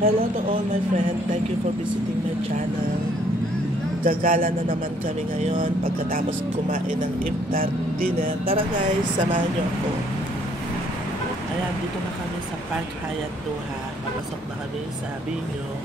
Hello to all my friends. Thank you for visiting my channel. Gagala na naman kami ngayon pagkatapos kumain ng iftar dinner. Tara guys, samahan niyo ako. Ayan, dito na kami sa Park Hyatt Doha. Papasok na kami sa Binyo.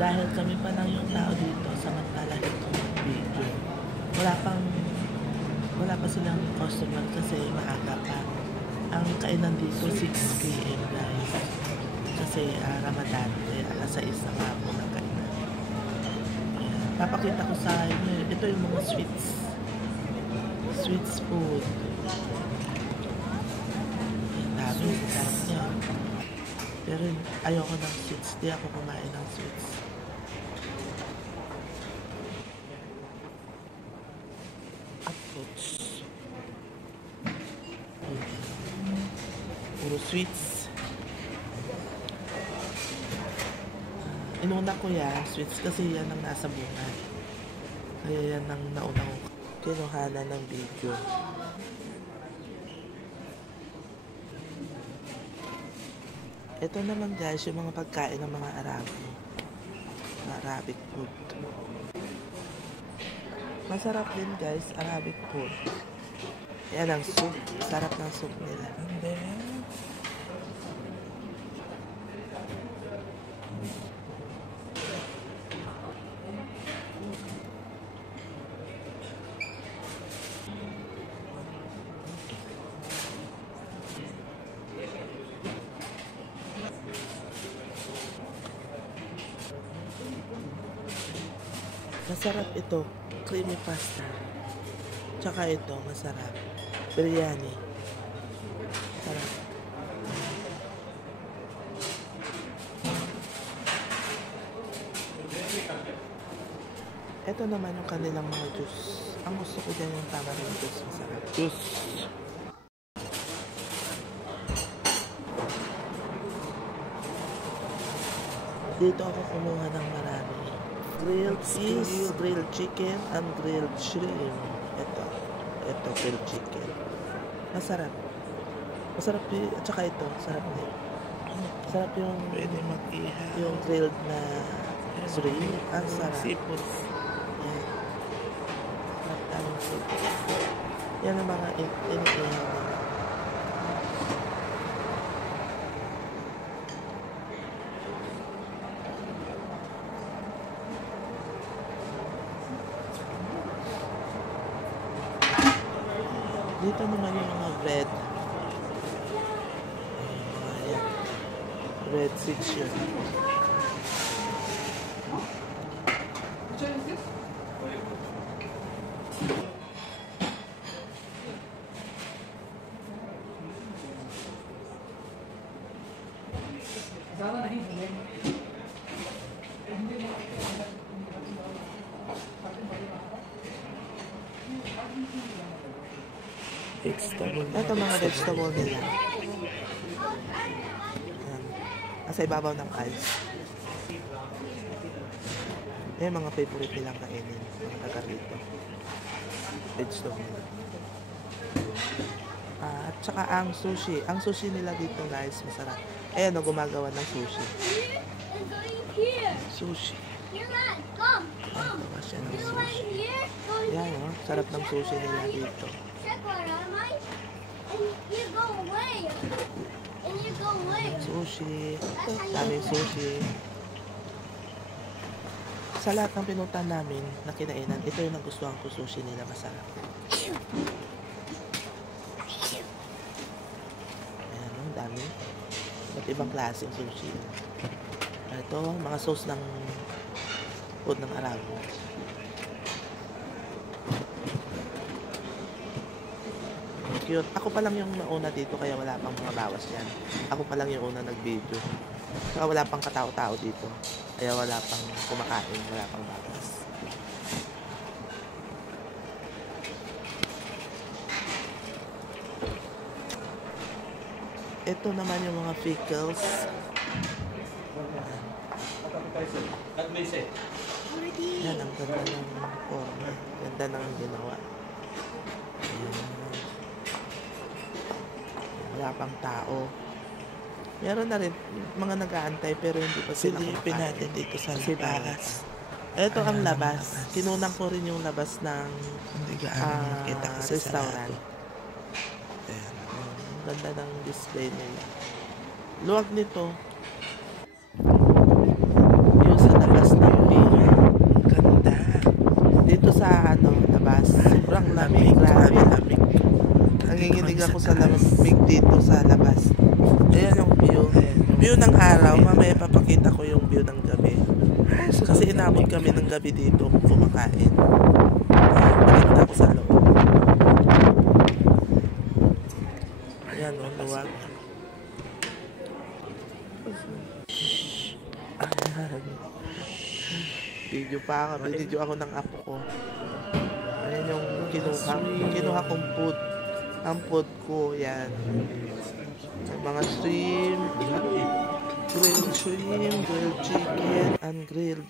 Dahil kami pa lang yung tao dito, samantala ito video. Wala pa silang customer kasi maaga pa. Ang kainan dito 6 PM guys. Kasi Ramadan, kaya alas 6 na nga po ng kainan. Papakita ko sa inyo, ito yung mga sweets food. Dami, sarap niya. Pero ayoko ng sweets, di ako kumain ng sweets. Puro sweets. Inuna ko yan, sweets kasi yan ang nasa bungad. Kaya yan ang naunang kinuhanan ng video. Ito naman guys, yung mga pagkain ng mga Arabic food. Masarap din guys, Arabic food. Yan ang soup. Sarap ng soup nila. And then, masarap ito, creamy pasta. Tsaka ito, masarap. Biryani. Sarap. Ito naman yung kanilang mga juice. Ang gusto ko dyan yung tamarind juice. Masarap. Juice. Dito ako kumuha ng marami. Grilled fish, grilled chicken, and grilled shrimp. Ito grilled chicken. Masarap. Masarap yun. At saka ito, sarap din. Sarap yung pwede mag-iha. Yung grilled na shrimp. Ang sarap. Seafood. Yan. Sarap tamang seafood. Yan ang mga iniihaw nila. Dito naman yung mga bread. Ayan. Bread 6 yun. Ito mga vegetable nila. Nasa ibabaw ng ice. Yan mga favorite nilang kainin. Mga taga rito. Vegetable. At saka ang sushi. Ang sushi nila dito guys, masarap. Ayan o, gumagawa ng sushi. Sushi. Ayan, gawa siya ng sushi. Yan o, sarap ng sushi nila dito. Sushi. Daming sushi. Sa lahat ng pinuntahan namin na kinainan, ito yung nagustuhan ko, sushi nila, masarap. Ayan, ang dami. At ibang klaseng sushi. Ito, mga sauce ng food ng Arabo. Cute. Ako pa lang yung nauna dito kaya wala pang mga bawas yan. Ako pa lang yung una nag-video. Saka wala pang katao-tao dito. Kaya wala pang kumakain, wala pang bawas. ito naman yung mga pickles. Yan, ang ganda ng forma. Ganda ng ginawa. Ayan. Wala pang tao. Meron na rin mga nag-aantay pero hindi pa sila Silipin natin dito sa labas. Ito ang labas. Kinunang ko rin yung labas ng Hindi gaano kita kasi restaurant. Ayan. Ang ganda ng display nila. Luwag nito. Yung sa labas ng pin. Ganda. Dito sa labas. Sobrang lamig. Grabe. Lamig. Nanginginig ako sa lamig dito sa labas. Ayan yung view. View ng araw. Mamaya papakita ko yung view ng gabi. Kasi inabot kami ng gabi dito kumakain. Pakita ko sa loob. Ayan o, luwag. Video ako ng apo ko. Ayan yung kinuha kong food. Ang food ko, yan. Mga shrimp, grilled shrimp, grilled chicken, and grilled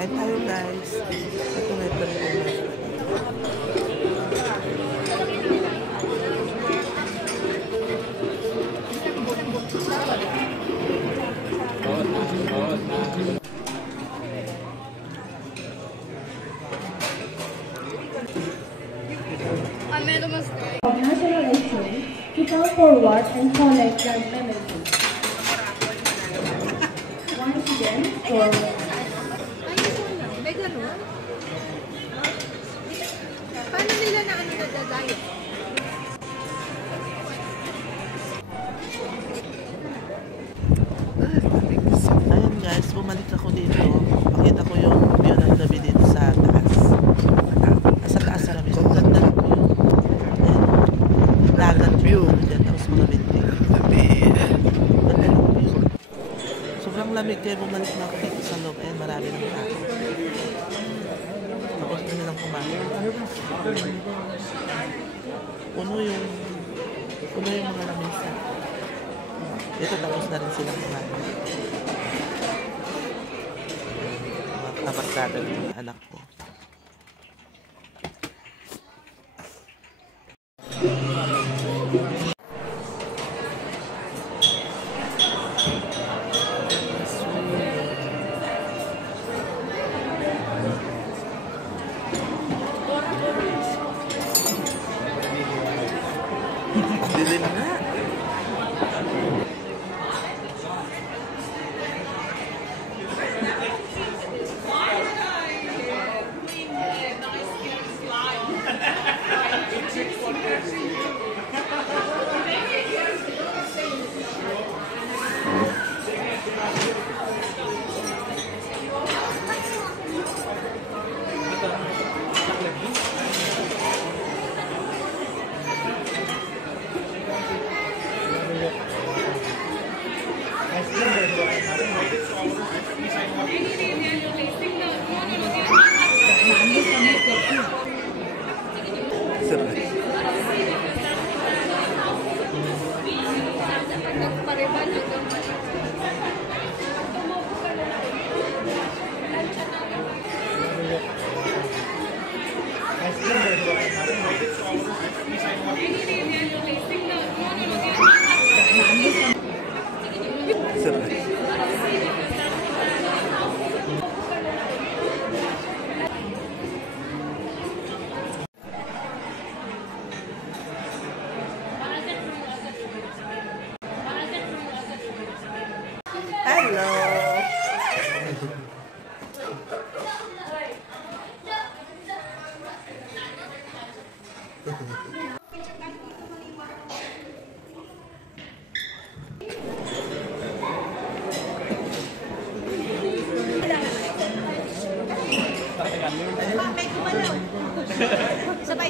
kain tayo guys. Ito may performance. Of national exchange to come forward and collect their membership. Once again, for May ganun? Paano nila na nadadayot? Ayan guys, bumalik ako dito. Pakita ko yung view ng gabi dito sa taas. Sa taas sa gabi. Ang ganda ng view. Ayan. Dagat view. Diyan, tapos mga building. Ganda ng view. Sobrang lamig kaya bumalik na ako dito sa loob. Ayan, marami ng tao. Tapos na nilang kumain. Puno yung mga lamesa. Ito tapos na rin silang kumain. Mga kabarkada ng anak ko. Dilim na.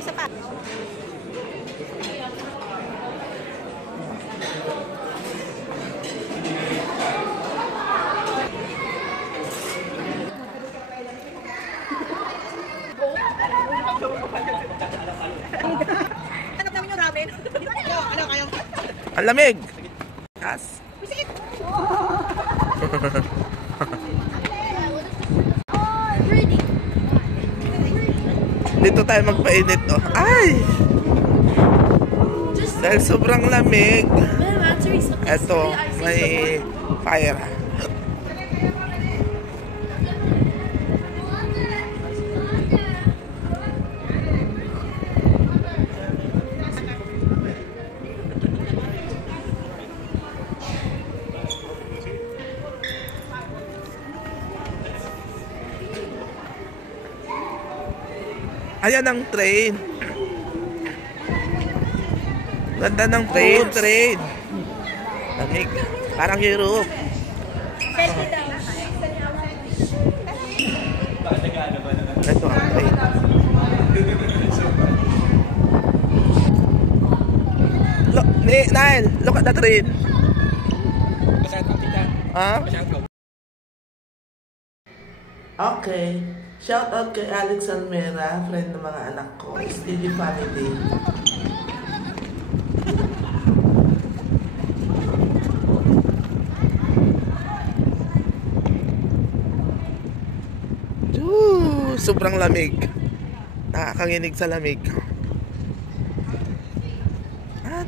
Isa pa. Ang lamig. Yes. Dito tayo magpainit, oh. Ay! Dahil sobrang lamig. Eto, may fire. Ayan ang train. Ganda ng train. Lamig. Parang Europe. Ito ang train. Nile, look at the train. Huh? Okay. Shout out kay Alex Almera, friend ng mga anak ko. Stevie family. Sobrang lamig. Nakakanginig sa lamig.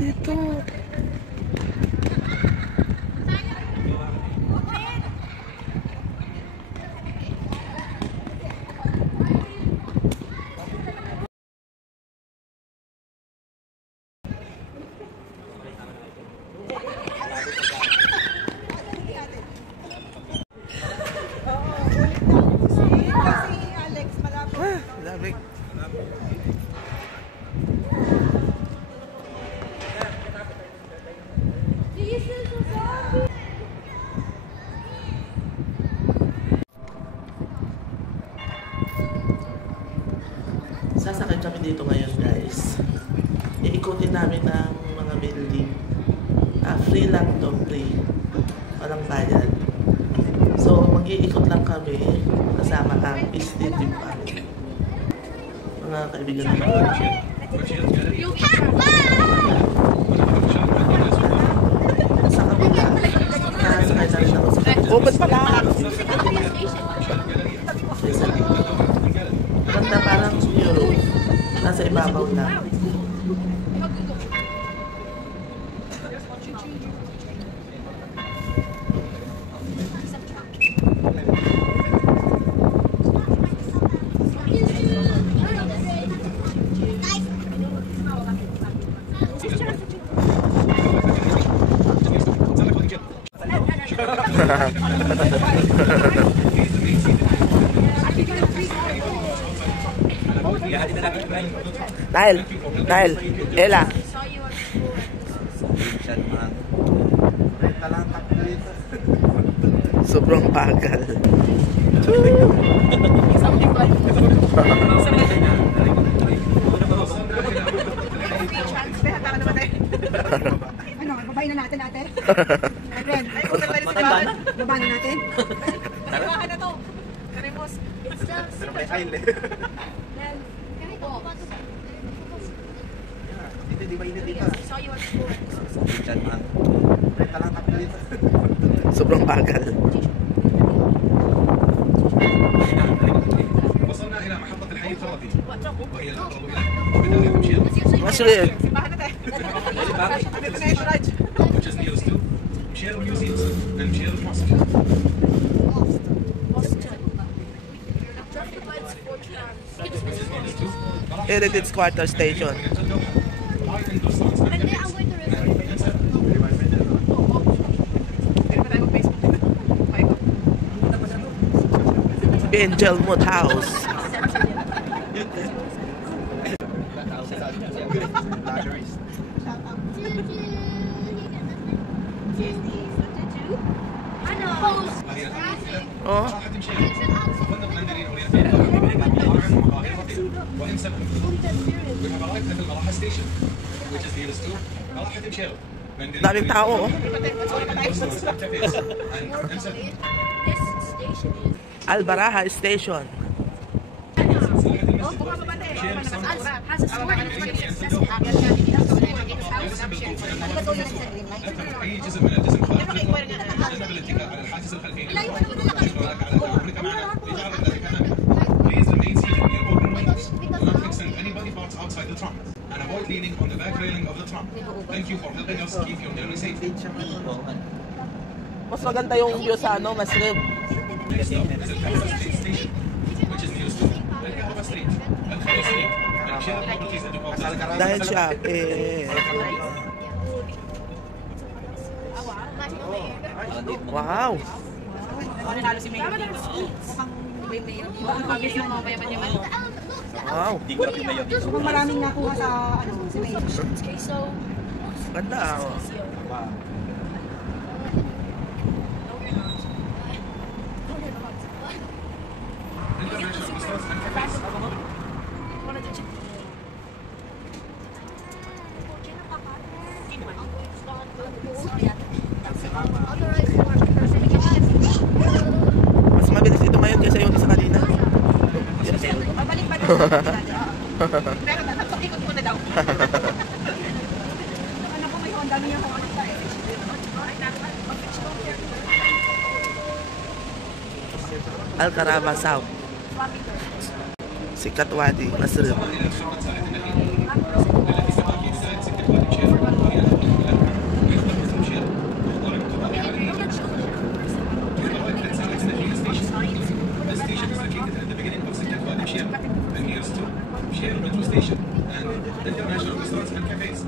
Dito. Lamig. Sasakay kami dito ngayon, guys. Iikutin namin ang mga building. Free lang to, free. Walang bayad. So, mag-iikot lang kami kasama ang Stevie family. Mga kaibigan namin. Sa kabila, nakasakay na rin ako sa kabila. Ba't pala? Ganda parang Europe. Nasa ibabaw lang. Nile, Ella. Sobrang bagal. Ano, babayin na natin ate? Baba na natin? Babahan na to. Karemos. Pero may kain eh. Sobrang bagal. وصلنا إلى محطة الحي الفرضي وهي الأقرب إلى تمشير Masrid. which is nearest to مشير الميوزيمز المشير المعصر. Heritage Quarter Station. Angel Mood House. Oh. Daming tao. Albaraha Station. Oh, يرسم بالضوء من النوافذ المفتوحة. لا تمنع أي جزء من الجسم خارج الإطار. تجنب الاتكاء على الحاجز الخلفي للإطار. شكرا لك على تعاونك معنا لتعرف ذلك أمامك. Please remain seated near open windows. Do not extend any body parts outside the trunk and avoid leaning on the back railing of the trunk. Thank you for helping us keep your journey safe. Mas maganda yung view sa ano, mas rib. Next stop is Al Kahwa Street Station, which is news to Al Kahwa Street, Al Khayr Street, and Shell properties that you call Dahil siya, eh... Wow! Wow! Mukhang maraming nakuha sa ano, si Mayor. Ganda oh. international restaurants and cafes. Mas mabilis ito ngayon kaysa yung isa kanina. Babalik pa rin. Pero ikot ko na daw. Ano ko may Honda niya kung ano tayo. Al Kahwa South. Sikat Wadi, Masrib. إلى الشرطة ساعة النهي التي تقع في بداية سكة وادي مشير وهي الأقرب إلى يخطر مثل مشير ويختار المتبقي على اليمين. To the right at ساعة النهي station. This station is located at the beginning of سكة وادي مشير and nearest to مشير metro station and international restaurants and cafes.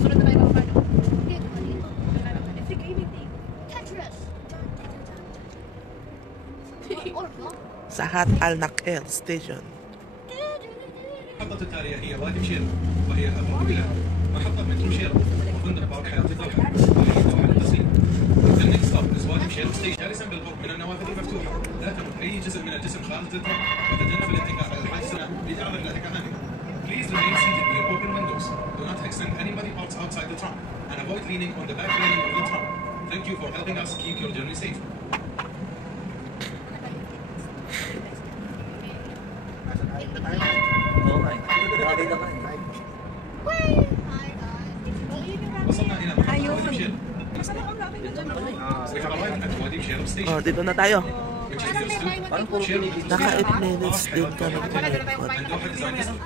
Sunod na tayo mga paano. Sahat Al Nakhel Station. المحطة التالية هي وادي مشير وهي الأقرب إلى محطة مترو مشير وفندق بارك حياة الدوحة وهي دوحة التصميم. The next stop is وادي مشير ستيشن. جالسا بالقرب من النوافذ المفتوحة. لا تمت أي جزء من الجسم خارج الإطار وتجنب الاتكاء على الحاجز لتعرف ذلك أمامك. Please remain seated near open windows. Do not extend any body parts outside the trunk and avoid leaning on the back railing of the trunk. Thank you for helping us keep your journey safe. وصلنا إلى محطة وادي مشير. We have arrived at وادي مشير station. Oh, dito na tayo. Which is nearest to Mshir Naka 8 minutes din kami and tumikot. Doha Design District.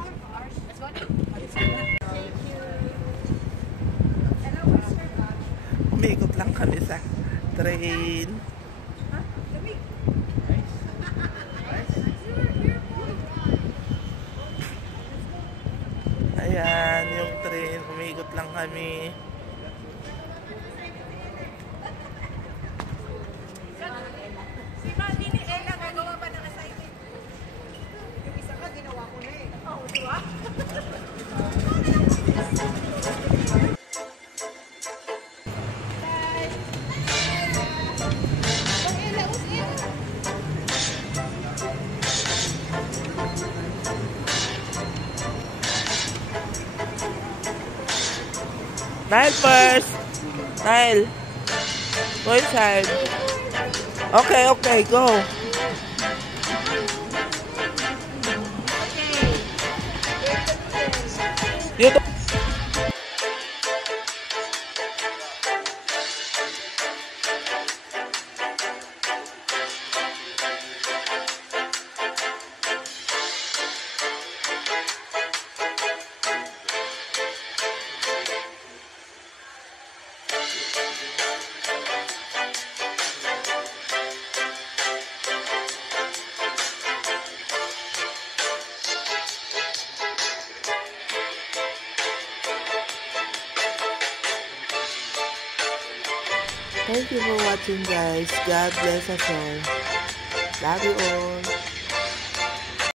Umikot lang kami sa train. Ayan, yung train. Umikot lang kami. Si Mami ni Ella gagawa ba ng assignment? Yung isa ka, ginawa ko na eh. Oo, di ba? Nile first. Nile. Go inside. Okay, okay, go. You don't- Thank you for watching, guys. God bless us all. Love you all.